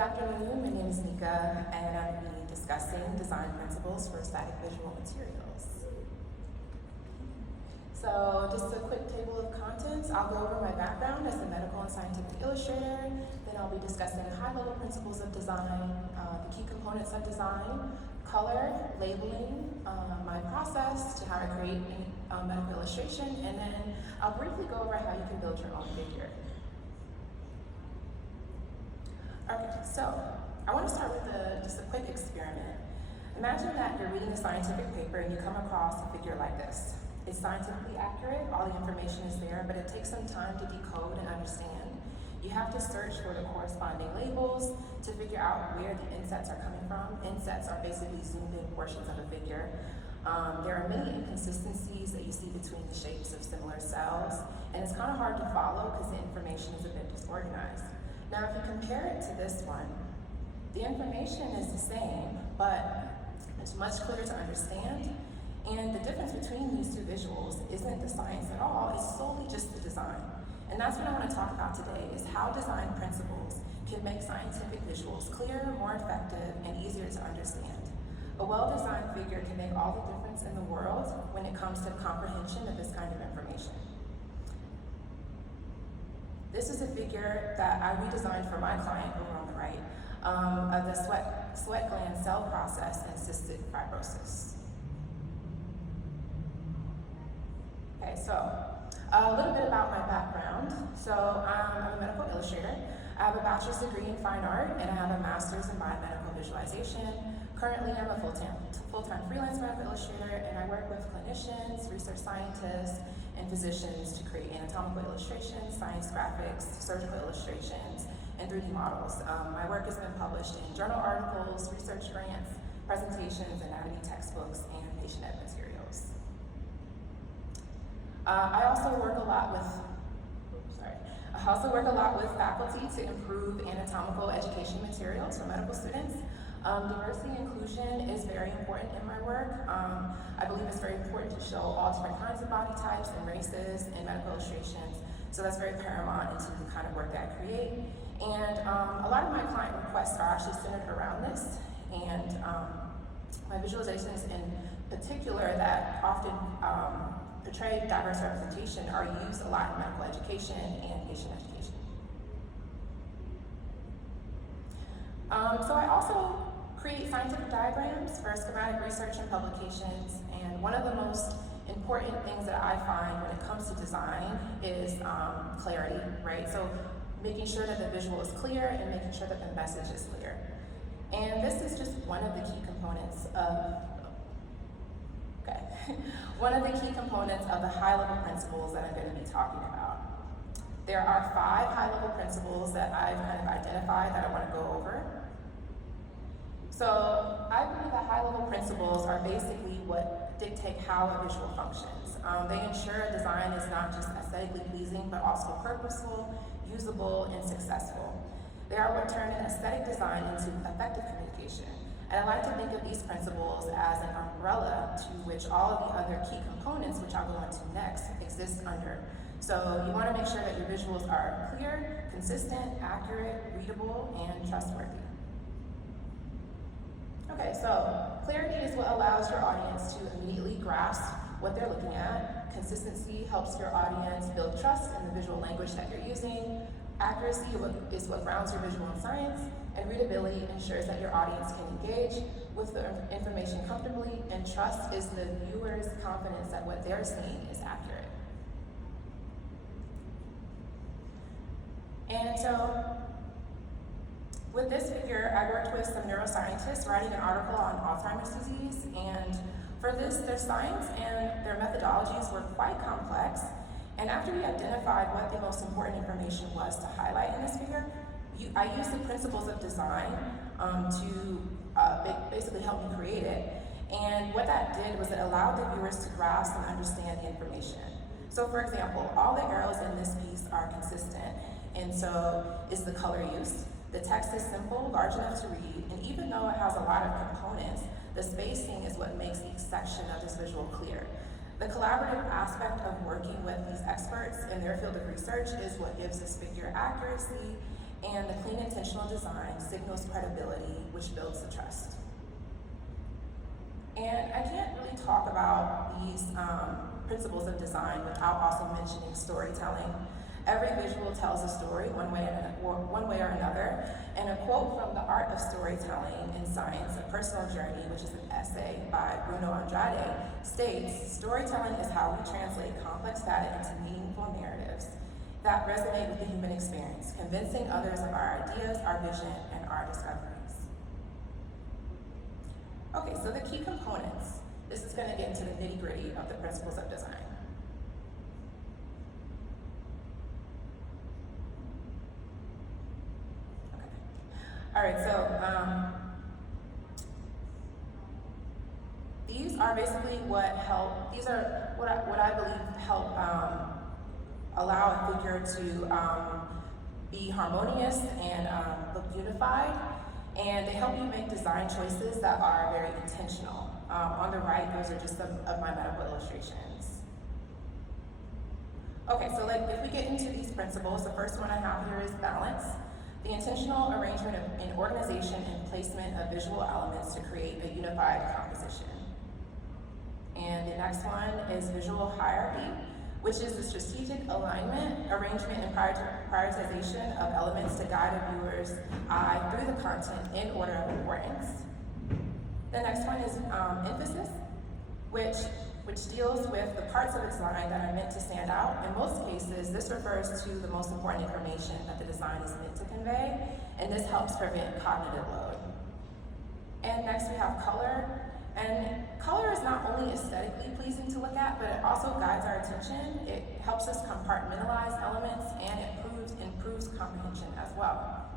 Good afternoon, my name is Nika, and I'm going to be discussing design principles for static visual materials. So just a quick table of contents. I'll go over my background as a medical and scientific illustrator, then I'll be discussing high-level principles of design, the key components of design, color, labeling, my process to how I create a medical illustration, and then I'll briefly go over how you can build your own figure. Okay, so I want to start with just a quick experiment. Imagine that you're reading a scientific paper and you come across a figure like this. It's scientifically accurate, all the information is there, but it takes some time to decode and understand. You have to search for the corresponding labels to figure out where the insets are coming from. Insets are basically zoomed in portions of a figure. There are many inconsistencies that you see between the shapes of similar cells, and it's kind of hard to follow because the information is a bit disorganized. Now, if you compare it to this one, the information is the same, but it's much clearer to understand. And the difference between these two visuals isn't the science at all, it's solely just the design. And that's what I want to talk about today, is how design principles can make scientific visuals clearer, more effective, and easier to understand. A well-designed figure can make all the difference in the world when it comes to comprehension of this kind of information. This is a figure that I redesigned for my client over on the right of the sweat gland cell process and cystic fibrosis. Okay, so a little bit about my background. So I'm a medical illustrator. I have a bachelor's degree in fine art and I have a master's in biomedical visualization. Currently, I'm a full-time freelance medical illustrator, and I work with clinicians, research scientists, and physicians to create anatomical illustrations, science graphics, surgical illustrations, and 3D models. My work has been published in journal articles, research grants, presentations, anatomy textbooks, and patient ed materials. I also work a lot with faculty to improve anatomical education materials for medical students. Diversity and inclusion is very important in my work. I believe it's very important to show all different kinds of body types and races in medical illustrations. So that's very paramount into the kind of work that I create. And a lot of my client requests are actually centered around this. And my visualizations in particular that often portray diverse representation are used a lot in medical education and patient education. So I also create scientific diagrams for schematic research and publications, and one of the most important things that I find when it comes to design is clarity, right? So making sure that the visual is clear and making sure that the message is clear. And this is just one of the key components of one of the key components of the high-level principles that I'm going to be talking about. There are 5 high-level principles that I've kind of identified that I want to go over. So I believe that high-level principles are basically what dictate how a visual functions. They ensure design is not just aesthetically pleasing, but also purposeful, usable, and successful. They are what turn an aesthetic design into effective communication. And I like to think of these principles as an umbrella to which all of the other key components, which I'll go into next, exist under. So you want to make sure that your visuals are clear, consistent, accurate, readable, and trustworthy. Okay, so clarity is what allows your audience to immediately grasp what they're looking at. Consistency helps your audience build trust in the visual language that you're using. Accuracy is what grounds your visual in science, and readability ensures that your audience can engage with the information comfortably, and trust is the viewer's confidence that what they're seeing is accurate. And so, with this figure, I worked with some neuroscientists writing an article on Alzheimer's disease, and for this, their science and their methodologies were quite complex. And after we identified what the most important information was to highlight in this figure, I used the principles of design to basically help me create it. And what that did was it allowed the viewers to grasp and understand the information. So for example, all the arrows in this piece are consistent, and so is the color use. The text is simple, large enough to read, and even though it has a lot of components, the spacing is what makes each section of this visual clear. The collaborative aspect of working with these experts in their field of research is what gives this figure accuracy and the clean intentional design signals credibility, which builds the trust. And I can't really talk about these principles of design without also mentioning storytelling. Every visual tells a story one way or another, and a quote from The Art of Storytelling in Science, A Personal Journey, which is an essay by Bruno Andrade, states, "Storytelling is how we translate complex data into meaningful narratives that resonate with the human experience, convincing others of our ideas, our vision, and our discoveries." Okay, so the key components. This is going to get into the nitty-gritty of the principles of design. All right, so these are basically what I believe help allow a figure to be harmonious and look unified, and they help you make design choices that are very intentional. On the right, those are just some of my medical illustrations. Okay, so if we get into these principles, the first one I have here is balance. The intentional arrangement and organization and placement of visual elements to create a unified composition. And the next one is visual hierarchy, which is the strategic alignment, arrangement, and prioritization of elements to guide a viewer's eye through the content in order of importance. The next one is emphasis, which deals with the parts of a design that are meant to stand out. In most cases, this refers to the most important information that the design is meant to convey, and this helps prevent cognitive load. And next we have color. And color is not only aesthetically pleasing to look at, but it also guides our attention. It helps us compartmentalize elements, and it improves comprehension as well.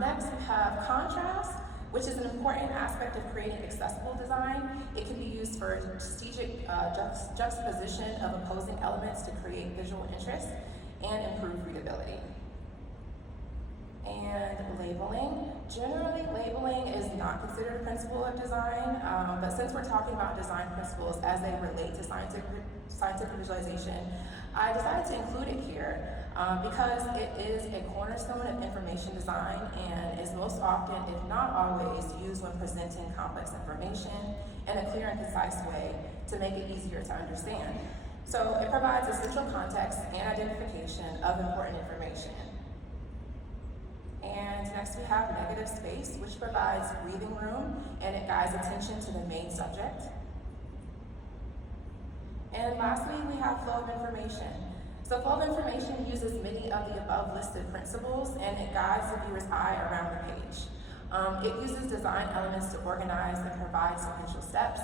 Next we have contrast, which is an important aspect of creating accessible design. It can be used for strategic juxtaposition of opposing elements to create visual interest and improve readability. And labeling. Generally, labeling is not considered a principle of design, but since we're talking about design principles as they relate to scientific visualization, I decided to include it here because it is a cornerstone of information design and is most often, if not always, used when presenting complex information in a clear and concise way to make it easier to understand. So it provides essential context and identification of important information. And next we have negative space, which provides breathing room and it guides attention to the main subject. And lastly, we have flow of information. So flow of information uses many of the above listed principles and it guides the viewer's eye around the page. It uses design elements to organize and provide sequential steps.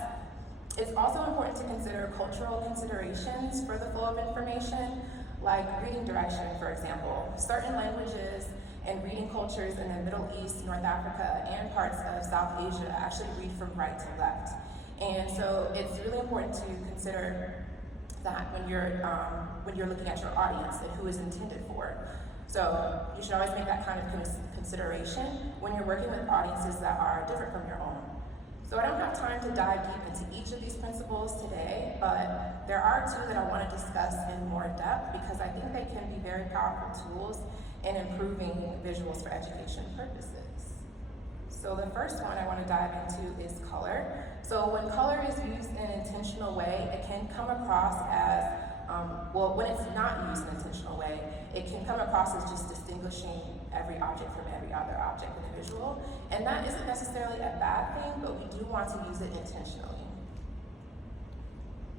It's also important to consider cultural considerations for the flow of information, like reading direction, for example. Certain languages and reading cultures in the Middle East, North Africa, and parts of South Asia actually read from right to left. And so it's really important to consider that when you're looking at your audience and who is intended for. So you should always make that kind of consideration when you're working with audiences that are different from your own. So I don't have time to dive deep into each of these principles today, but there are two that I want to discuss in more depth because I think they can be very powerful tools in improving visuals for education purposes. So the first one I want to dive into is color. So when color is used in an intentional way, it can come across as, when it's not used in an intentional way, it can come across as just distinguishing every object from every other object in a visual. And that isn't necessarily a bad thing, but we do want to use it intentionally.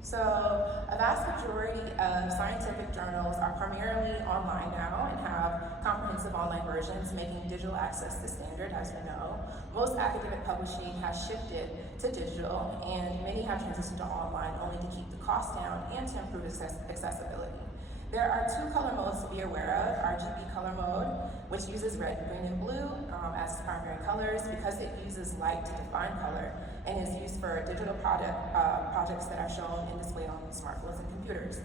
So a vast majority of scientific journals are primarily online now and have comprehensive online versions, making digital access the standard, as we know. Most academic publishing has shifted to digital, and many have transitioned to online only to keep the cost down and to improve accessibility. There are two color modes to be aware of: RGB color mode, which uses red, green, and blue as primary colors because it uses light to define color and is used for digital projects that are shown and displayed on smartphones and computers.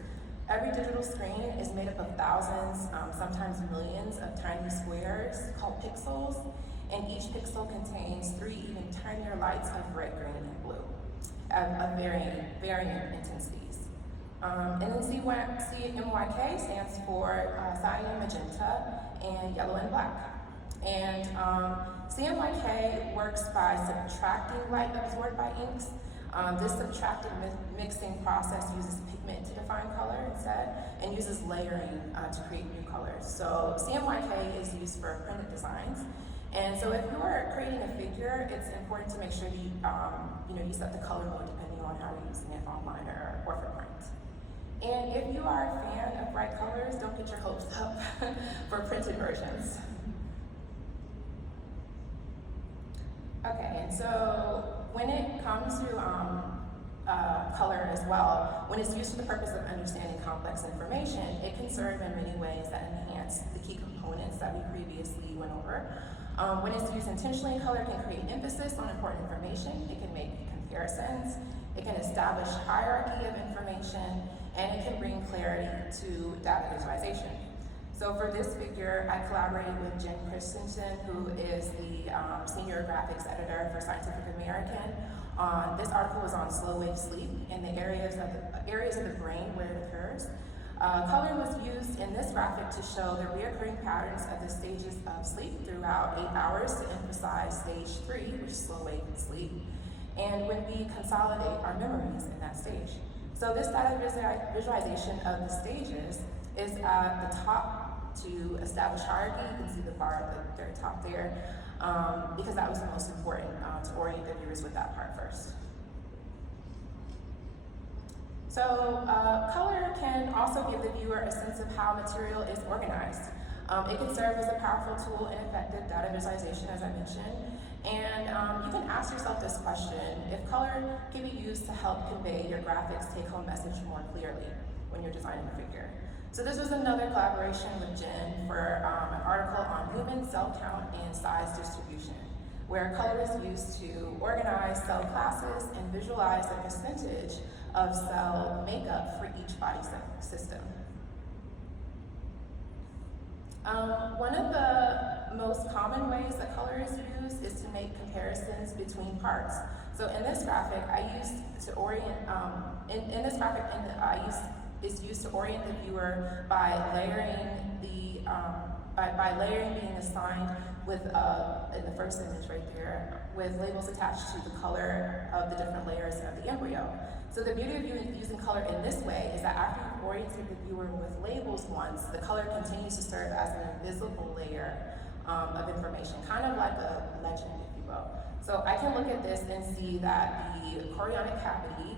Every digital screen is made up of thousands, sometimes millions of tiny squares called pixels, and each pixel contains 3 even tinier lights of red, green, and blue of varying intensities. And then CMYK stands for cyan, magenta, and yellow and black. And CMYK works by subtracting light absorbed by inks. This subtractive mixing process uses pigment to define color instead, and uses layering to create new colors. So CMYK is used for printed designs. And so if you are creating a figure, it's important to make sure you set the color mode depending on how you're using it online or for print. And if you are a fan of bright colors, don't get your hopes up for printed versions. Okay, and so when it comes to color as well, when it's used for the purpose of understanding complex information, it can serve in many ways that enhance the key components that we previously went over. When it's used intentionally, color can create emphasis on important information, it can make comparisons, it can establish hierarchy of information, and it can bring clarity to data visualization. So for this figure, I collaborated with Jen Christensen, who is the senior graphics editor for Scientific American. This article was on slow wave sleep and the areas of the brain where it occurs. Color was used in this graphic to show the recurring patterns of the stages of sleep throughout 8 hours to emphasize stage 3, which is slow wave sleep, and when we consolidate our memories in that stage. So this data visualization of the stages is at the top to establish hierarchy. You can see the bar at the very top there, because that was the most important to orient the viewers with that part first. So color can also give the viewer a sense of how material is organized. It can serve as a powerful tool in effective data visualization, as I mentioned. And you can ask yourself this question: if color can be used to help convey your graphics take-home message more clearly when you're designing a figure. So this was another collaboration with Jen for an article on human cell count and size distribution, where color is used to organize cell classes and visualize the percentage of cell makeup for each body system. One of the most common ways that color is used is to make comparisons between parts. So in this graphic, I used to orient, is used to orient the viewer by layering by layering being assigned with, in the first image right there, with labels attached to the color of the different layers of the embryo. So the beauty of using color in this way is that after you've oriented the viewer with labels once, the color continues to serve as an invisible layer of information, kind of like a legend, if you will. So I can look at this and see that the chorionic cavity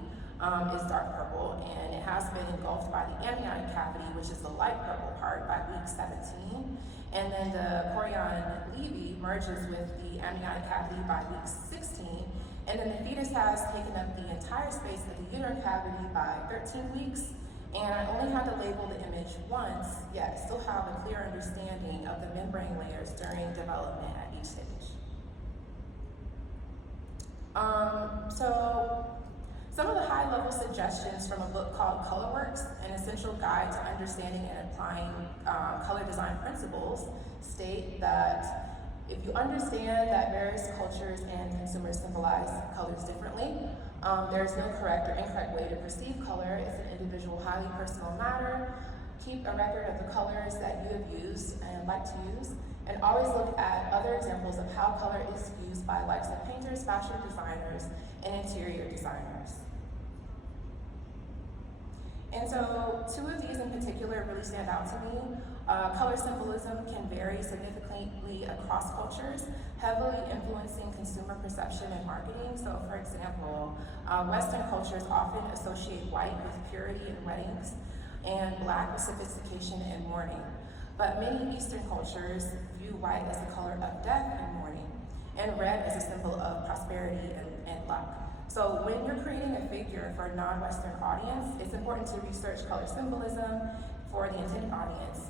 is dark purple, and it has been engulfed by the amniotic cavity, which is the light purple part, by week 17. And then the chorion levi merges with the amniotic cavity by week 16. And then the fetus has taken up the entire space of the uterine cavity by 13 weeks. And I only had to label the image once, yet still have a clear understanding of the membrane layers during development at each stage. So some of the high-level suggestions from a book called Colorworks, an essential guide to understanding and applying color design principles, state that if you understand that various cultures and consumers symbolize colors differently, there's no correct or incorrect way to perceive color. It's an individual, highly personal matter. Keep a record of the colors that you have used and like to use, and always look at other examples of how color is used by likes of painters, fashion designers, and interior designers. And so two of these in particular really stand out to me. Color symbolism can vary significantly across cultures, heavily influencing consumer perception and marketing. So for example, Western cultures often associate white with purity in weddings and black with sophistication and mourning. But many Eastern cultures view white as the color of death and mourning, and red as a symbol of prosperity and luck. So when you're creating a figure for a non-Western audience, it's important to research color symbolism for the intended audience.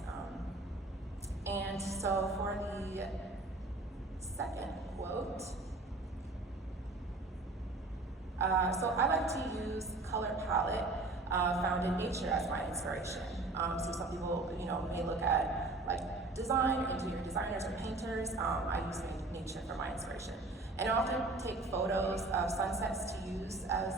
And so for the second quote, so I like to use color palette found in nature as my inspiration. So some people, may look at like design, interior designers or painters. I use nature for my inspiration. And I often take photos of sunsets to use as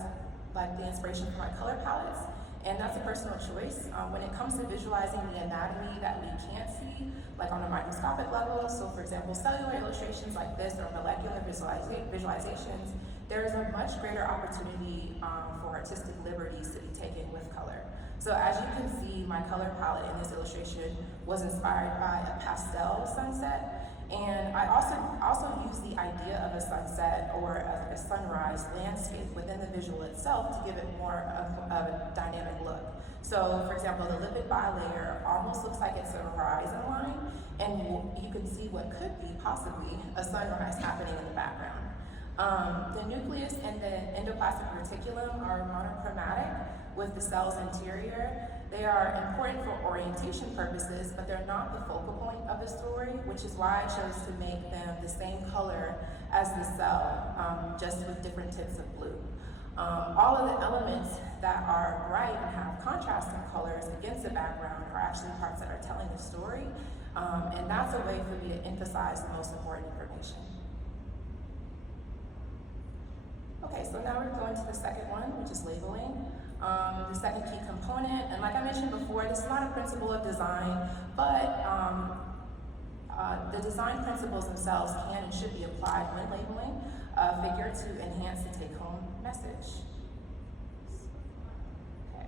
like the inspiration for my color palettes. And that's a personal choice. When it comes to visualizing the anatomy that we can't see, like on a microscopic level, so for example, cellular illustrations like this or molecular visualizations, there is a much greater opportunity for artistic liberties to be taken with color. So as you can see, my color palette in this illustration was inspired by a pastel sunset. And I also use the idea of a sunset or a sunrise landscape within the visual itself to give it more of a dynamic look. So, for example, the lipid bilayer almost looks like it's a horizon line, and you can see what could be possibly a sunrise happening in the background. The nucleus and the endoplasmic reticulum are monochromatic with the cell's interior. They are important for orientation purposes, but they're not the focal point of the story, which is why I chose to make them the same color as the cell, just with different tints of blue. All of the elements that are bright and have contrasting colors against the background are actually parts that are telling the story, and that's a way for me to emphasize the most important information. Okay, so now we're going to the second one, which is labeling. The second key component, and like I mentioned before, this is not a principle of design, but the design principles themselves can and should be applied when labeling a figure to enhance the take-home message. Okay.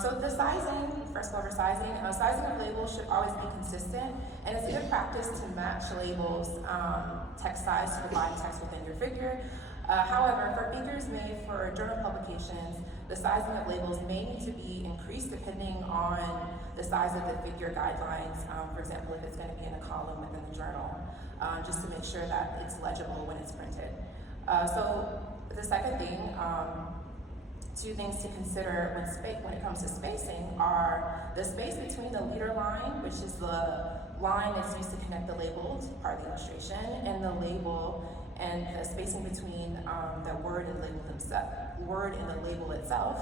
So the sizing, first of all, sizing of labels should always be consistent, and it's good practice to match labels text size to the body text within your figure. However, for figures made for journal publications, the sizing of labels may need to be increased depending on the size of the figure guidelines. For example, if it's going to be in a column within the journal, just to make sure that it's legible when it's printed. So the second thing, two things to consider when it comes to spacing are the space between the leader line, which is the line that's used to connect the labeled part of the illustration, and the label, and the spacing between the word and the label itself.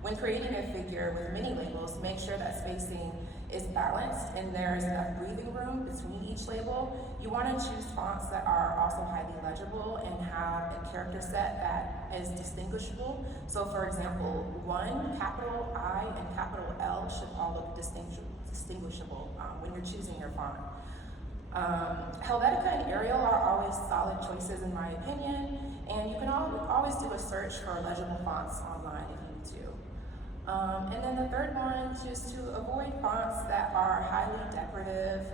When creating a figure with many labels, make sure that spacing is balanced and there's enough breathing room between each label. You want to choose fonts that are also highly legible and have a character set that is distinguishable. So for example, capital I and capital L should all look distinguishable when you're choosing your font. Helvetica and Arial are always solid choices in my opinion, and you can always do a search for legible fonts online if you need to. And then the third one, just to avoid fonts that are highly decorative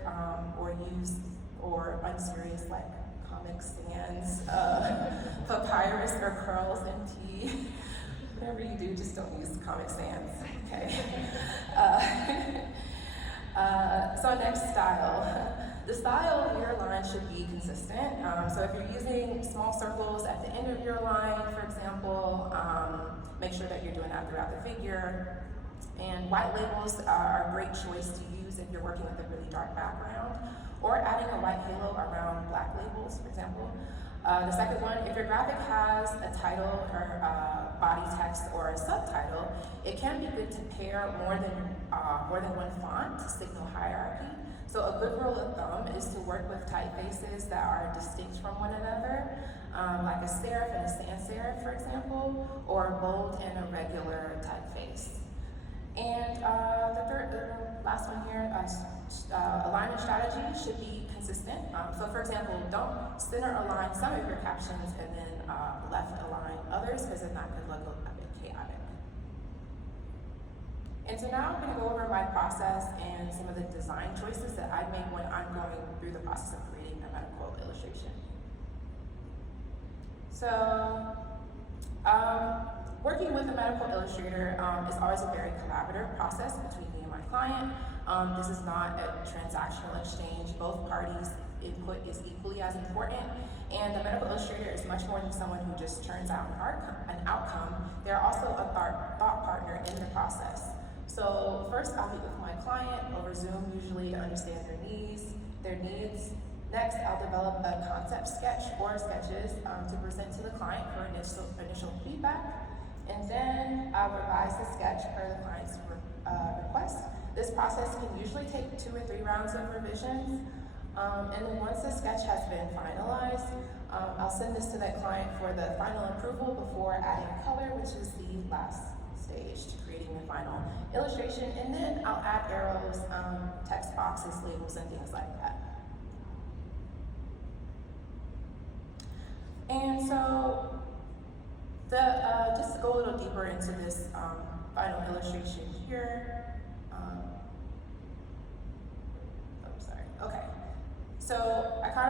or unserious, like Comic Sans, Papyrus or Curls MT. Whatever you do, just don't use Comic Sans, okay? So next, style. The style of your line should be consistent. So if you're using small circles at the end of your line, for example, make sure that you're doing that throughout the figure. And white labels are a great choice to use if you're working with a really dark background, or adding a white halo around black labels, for example. The second one, if your graphic has a title or body text or a subtitle, it can be good to pair more than one font to signal hierarchy. So a good rule of thumb is to work with typefaces that are distinct from one another, like a serif and a sans serif, for example, or a bold and a regular typeface. And the last one here, alignment strategy should be consistent. So for example, don't center align some of your captions and then left align others, because then that could look a bit chaotic. And so now I'm going to go over my process and some of the design choices that I make when I'm going through the process of creating a medical illustration. So, working with a medical illustrator is always a very collaborative process between me and my client. This is not a transactional exchange. Both parties' input is equally as important. And the medical illustrator is much more than someone who just turns out an outcome. They're also a thought partner in the process. So first, I'll meet with my client over Zoom, usually to understand their needs. Next, I'll develop a concept sketch or sketches to present to the client for initial feedback. And then I'll revise the sketch per the client's request. This process can usually take 2 or 3 rounds of revisions. And then once the sketch has been finalized, I'll send this to the client for the final approval before adding color, which is the last stage to creating the final illustration, and then I'll add arrows, text boxes, labels, and things like that. And so, just to go a little deeper into this final illustration here. Okay. So I kind